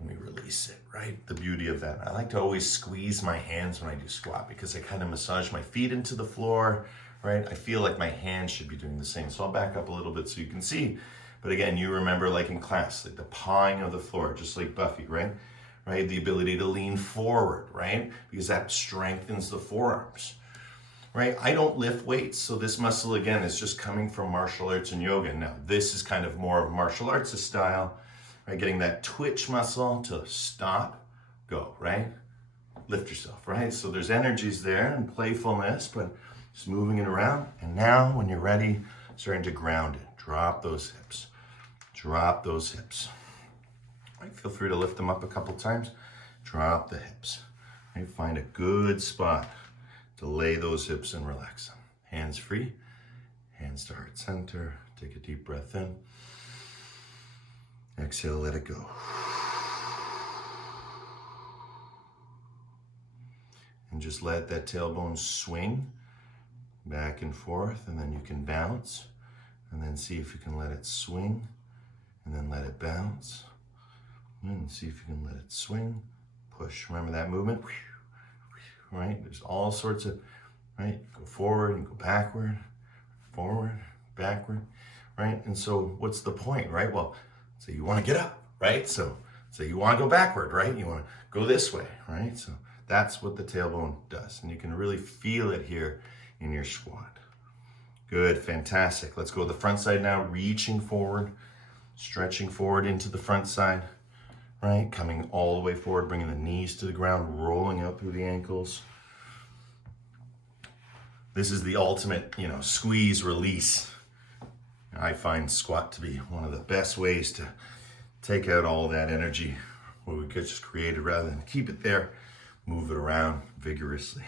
and we release it, right? The beauty of that. I like to always squeeze my hands when I do squat because I kind of massage my feet into the floor, right? I feel like my hands should be doing the same. So I'll back up a little bit so you can see. But again, you remember like in class, like the pawing of the floor, just like Buffy, right? Right? The ability to lean forward, right? Because that strengthens the forearms. Right? I don't lift weights, so this muscle, again, is just coming from martial arts and yoga. Now, this is kind of more of martial arts style, right? Getting that twitch muscle to stop, go, right? Lift yourself, right? So there's energies there and playfulness, but just moving it around. And now, when you're ready, starting to ground it. Drop those hips. Drop those hips. Right? Feel free to lift them up a couple times. Drop the hips. Right? Find a good spot to lay those hips and relax them. Hands free, hands to heart center. Take a deep breath in. Exhale, let it go. And just let that tailbone swing back and forth, and then you can bounce, and then see if you can let it swing, and then let it bounce, and see if you can let it swing, push. Remember that movement? Right? There's all sorts of, right? Go forward and go backward, forward, backward, right? And so what's the point, right? Well, so you want to get up, right? So you want to go backward, right? You want to go this way, right? So that's what the tailbone does. And you can really feel it here in your squat. Good, fantastic. Let's go to the front side now, reaching forward, stretching forward into the front side. Right, coming all the way forward, bringing the knees to the ground, rolling up through the ankles. This is the ultimate, squeeze, release. I find squat to be one of the best ways to take out all that energy what we just created rather than keep it there, move it around vigorously.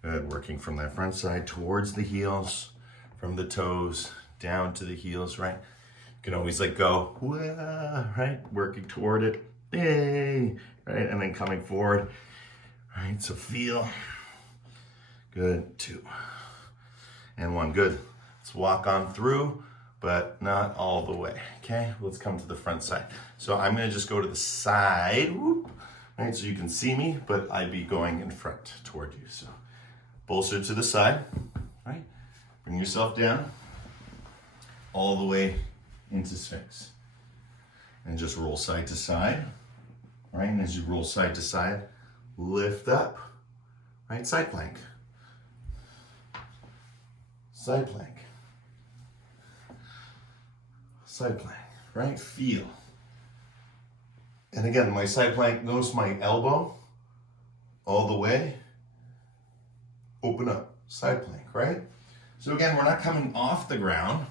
Good, working from that front side towards the heels, from the toes down to the heels, right? You can always let go, right? Working toward it, yay, right? And then coming forward, right? So feel, good, 2, and 1, good. Let's walk on through, but not all the way, okay? Let's come to the front side. So I'm gonna just go to the side, whoop, right? So you can see me, but I'd be going in front toward you. So bolster to the side, right? Bring yourself down, all the way into Sphinx. And just roll side to side, right? And as you roll side to side, lift up, right? Side plank. Side plank. Side plank, right? Feel. And again, my side plank goes my elbow all the way. Open up, side plank, right? So again, we're not coming off the ground,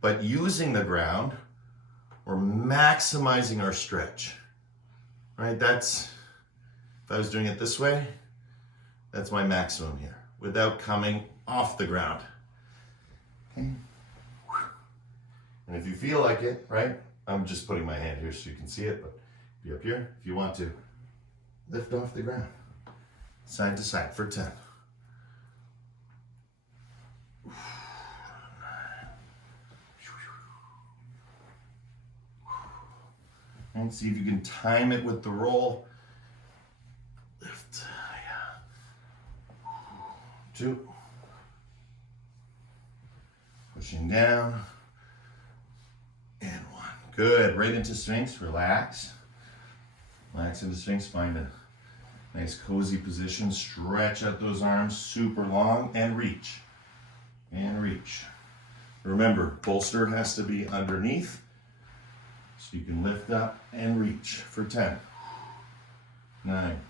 but using the ground, we're maximizing our stretch, right? That's, if I was doing it this way, that's my maximum here, without coming off the ground. Okay. And if you feel like it, right? I'm just putting my hand here so you can see it, but be up here. If you want to, lift off the ground, side to side for 10. And see if you can time it with the roll. Lift, 2. Pushing down. Good, right into Sphinx, relax. Relax into Sphinx, find a nice cozy position. Stretch out those arms super long and reach. And reach. Remember, bolster has to be underneath so you can lift up and reach for 10, 9,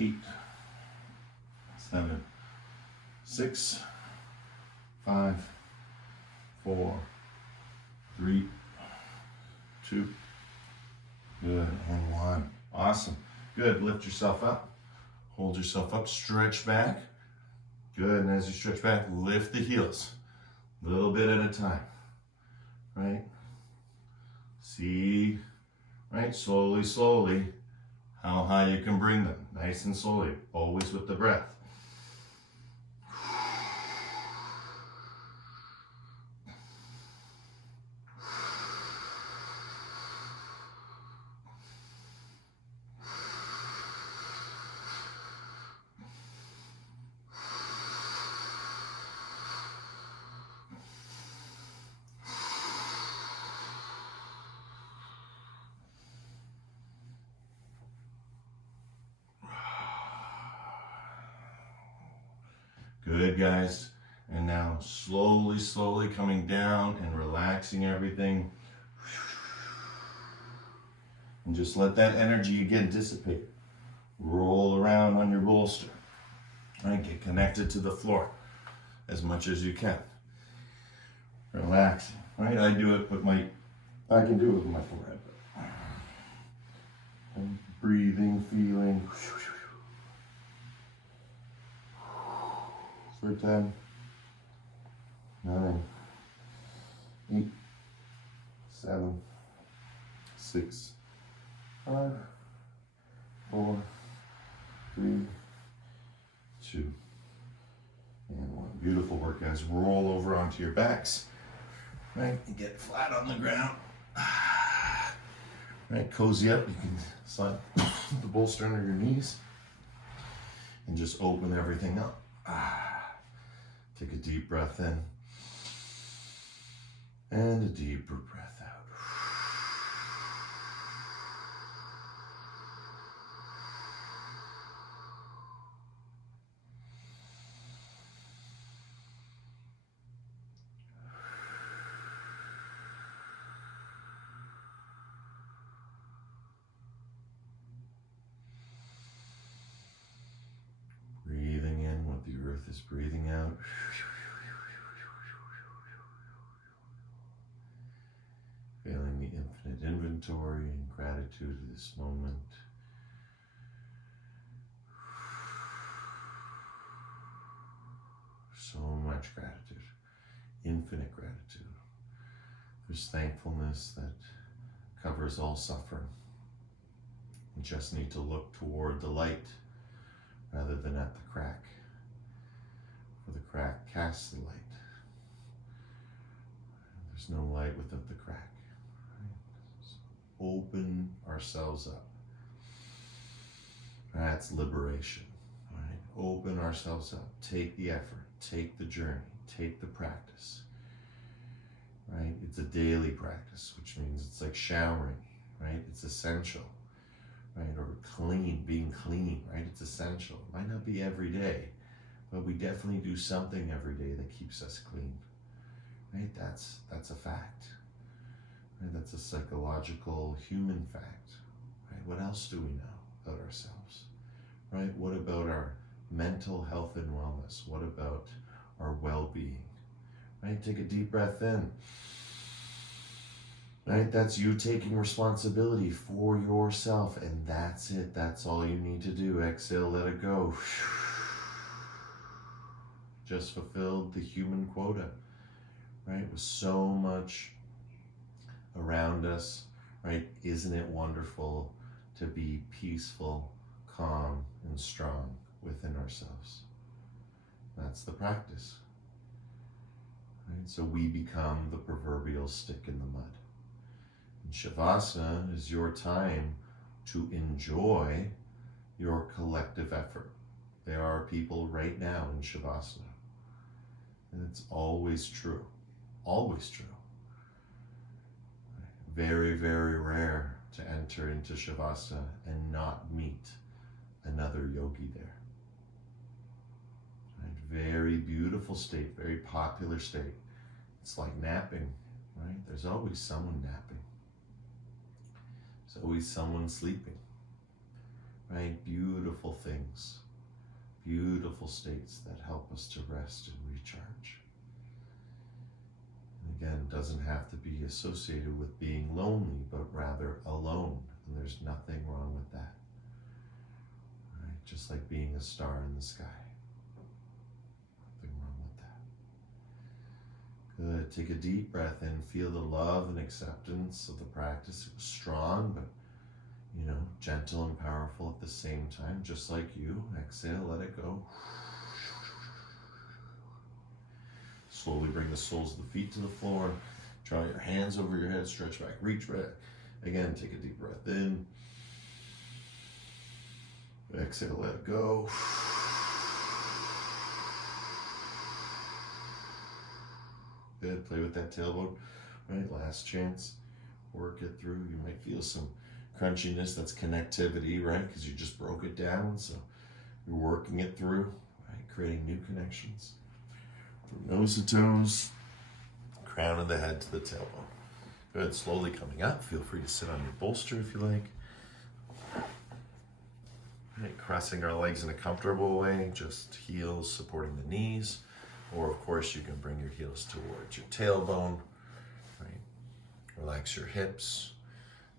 8, 7, 6, 5, 4, 3, 2, good, and 1. Awesome. Good, lift yourself up. Hold yourself up, stretch back. Good, and as you stretch back, lift the heels. A little bit at a time, right? See, right, slowly, slowly, how high you can bring them. Nice and slowly, always with the breath. Good, guys. And now slowly, slowly coming down and relaxing everything. And just let that energy again dissipate. Roll around on your bolster. Right, get connected to the floor as much as you can. Relax. Right, I do it with my, I can do it with my forehead. And breathing, feeling. For 10, 9, 8, 7, 6, 5, 4, 3, 2, and 1. Beautiful work, guys. Roll over onto your backs, right? And get flat on the ground. Right, cozy up. You can slide the bolster under your knees and just open everything up. Take a deep breath in and a deeper breath out. Breathing in what the earth is breathing out. Feeling the infinite inventory and gratitude of this moment. So much gratitude, infinite gratitude. There's thankfulness that covers all suffering. You just need to look toward the light rather than at the crack. For the crack casts the light. There's no light without the crack. Open ourselves up. That's liberation. All right? Open ourselves up. Take the effort. Take the journey. Take the practice. Right? It's a daily practice, which means it's like showering. Right? It's essential. Right? Or being clean. Right? It's essential. It might not be every day, but we definitely do something every day that keeps us clean. Right? That's a fact. Right? That's a psychological, human fact. Right? What else do we know about ourselves? Right? What about our mental health and wellness? What about our well-being? Right? Take a deep breath in. Right? That's you taking responsibility for yourself, and that's it. That's all you need to do. Exhale, let it go. Just fulfilled the human quota. Right? With so much around us, right? Isn't it wonderful to be peaceful, calm, and strong within ourselves? That's the practice. Right? So we become the proverbial stick in the mud. And Shavasana is your time to enjoy your collective effort. There are people right now in Shavasana. And it's always true. Always true. Very, very rare to enter into Shavasana and not meet another yogi there. Right? Very beautiful state, very popular state. It's like napping, right? There's always someone napping. There's always someone sleeping, right? Beautiful things, beautiful states that help us to rest and recharge. And again, it doesn't have to be associated with being lonely, but rather alone. And there's nothing wrong with that. Right? Just like being a star in the sky. Nothing wrong with that. Good. Take a deep breath in. Feel the love and acceptance of the practice. It was strong, but gentle and powerful at the same time, just like you. Exhale, let it go. Slowly bring the soles of the feet to the floor. Draw your hands over your head, stretch back, reach back. Again, take a deep breath in. Exhale, let it go. Good, play with that tailbone. Right, last chance. Work it through. You might feel some crunchiness, that's connectivity, right? Because you just broke it down, so you're working it through, right? Creating new connections. From nose to toes, crown of the head to the tailbone. Good, slowly coming up. Feel free to sit on your bolster if you like. Right, crossing our legs in a comfortable way, just heels supporting the knees. Or of course you can bring your heels towards your tailbone, right? Relax your hips.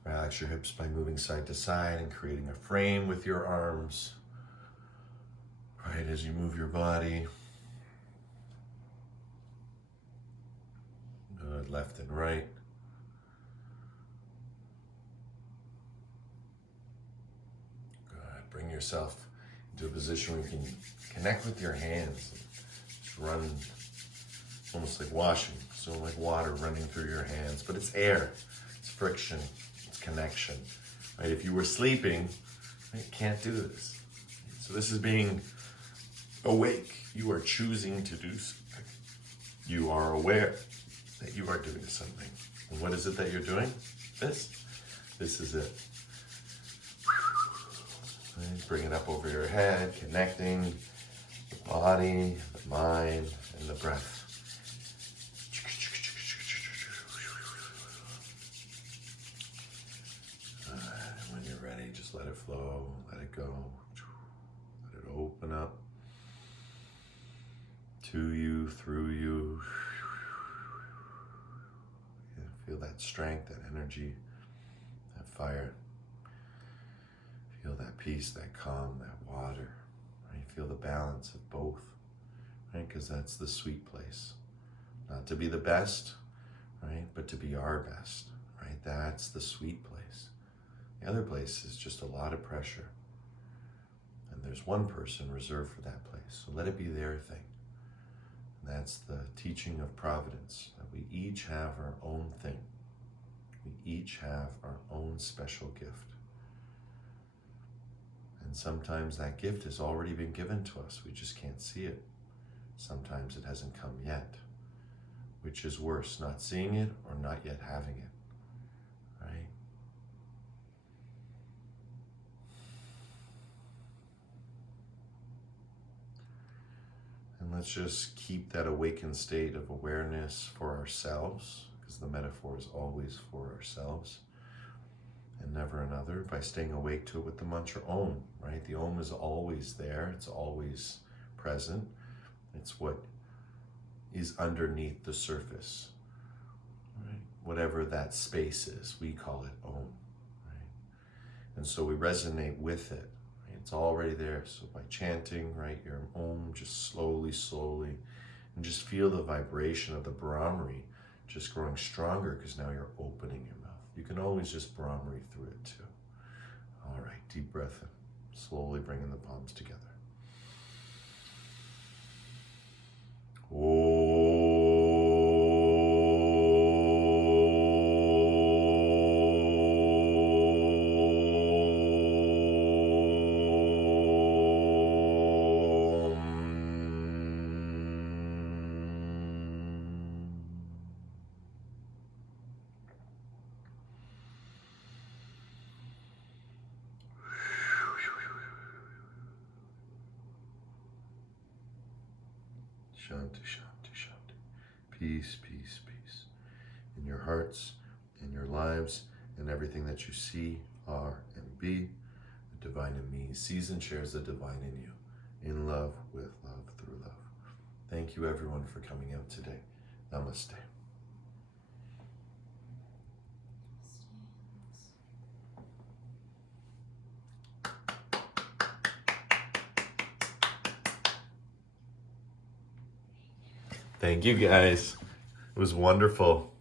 Relax your hips by moving side to side and creating a frame with your arms, right, as you move your body. Good, left and right. Good, bring yourself into a position where you can connect with your hands. Just run, almost like washing, so like water running through your hands, but it's air, it's friction. Connection, right? If you were sleeping, right, you can't do this. So this is being awake. You are choosing to do something. You are aware that you are doing something. And what is it that you're doing? This is it. Right, bring it up over your head, connecting the body, the mind, and the breath. Just let it flow, let it go, let it open up to you, through you. Yeah, feel that strength, that energy, that fire. Feel that peace, that calm, that water. Right? Feel the balance of both, right? Because that's the sweet place. Not to be the best, right? But to be our best, right? That's the sweet place. The other place is just a lot of pressure. And there's one person reserved for that place. So let it be their thing. And that's the teaching of providence, that we each have our own thing. We each have our own special gift. And sometimes that gift has already been given to us. We just can't see it. Sometimes it hasn't come yet. Which is worse, not seeing it or not yet having it. Right? And let's just keep that awakened state of awareness for ourselves, because the metaphor is always for ourselves and never another, by staying awake to it with the mantra Om, right? The Om is always there. It's always present. It's what is underneath the surface, right? Whatever that space is, we call it Om, right? And so we resonate with it. It's already there. So by chanting, right, your Om, just slowly, and just feel the vibration of the Brahmari just growing stronger, because now you're opening your mouth. You can always just Brahmari through it too. All right, deep breath in, slowly bringing the palms together. Shanti, shanti, shanti. Peace, peace, peace. In your hearts, in your lives, in everything that you see, are, and be. The divine in me sees and shares the divine in you. In love, with love, through love. Thank you everyone for coming out today. Namaste. Thank you guys. It was wonderful.